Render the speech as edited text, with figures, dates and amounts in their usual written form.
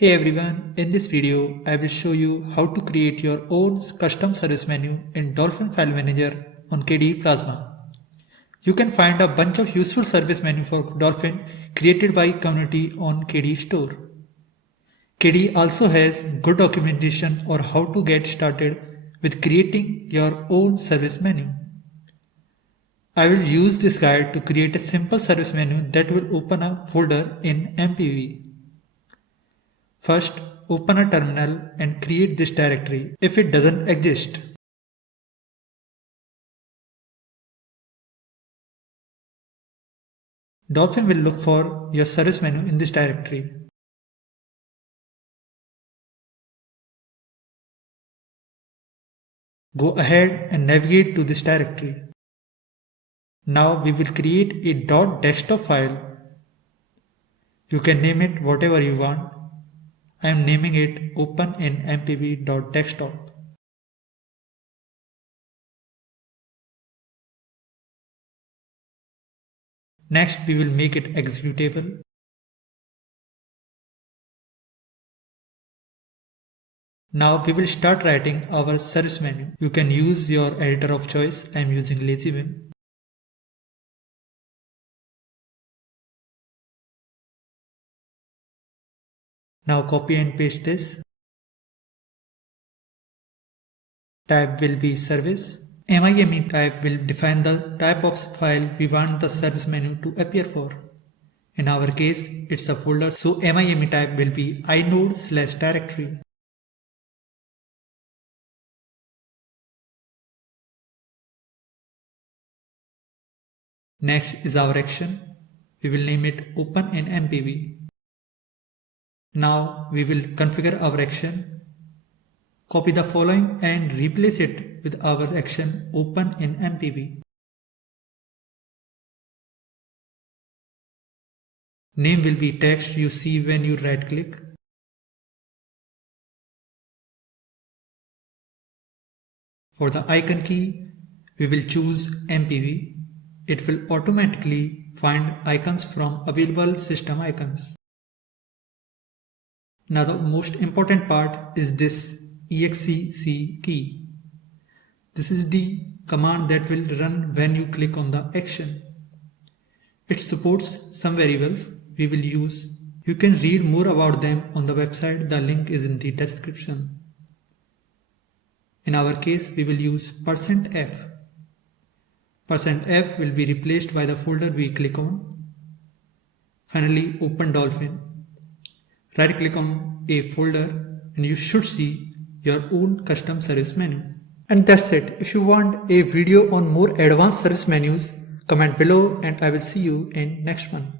Hey everyone, in this video I will show you how to create your own custom service menu in Dolphin File Manager on KDE Plasma. You can find a bunch of useful service menu for Dolphin created by community on KDE Store. KDE also has good documentation on how to get started with creating your own service menu. I will use this guide to create a simple service menu that will open a folder in MPV. First, open a terminal and create this directory if it doesn't exist. Dolphin will look for your service menu in this directory. Go ahead and navigate to this directory. Now we will create a .desktop file. You can name it whatever you want. I am naming it open in mpv.desktop. Next, we will make it executable. Now we will start writing our service menu. You can use your editor of choice. I am using LazyVim. Now copy and paste this. Type will be service. MIME type will define the type of file we want the service menu to appear for. In our case, it's a folder, so MIME type will be inode/directory. Next is our action. We will name it open in MPV. Now we will configure our action. Copy the following and replace it with our action open in MPV. Name will be text you see when you right click. For the icon key, we will choose MPV. It will automatically find icons from available system icons. Now the most important part is this exec key. This is the command that will run when you click on the action. It supports some variables we will use. You can read more about them on the website. The link is in the description. In our case, we will use %f. %f will be replaced by the folder we click on. Finally, open Dolphin. Right click on a folder and you should see your own custom service menu. And that's it. If you want a video on more advanced service menus, comment below and I will see you in next one.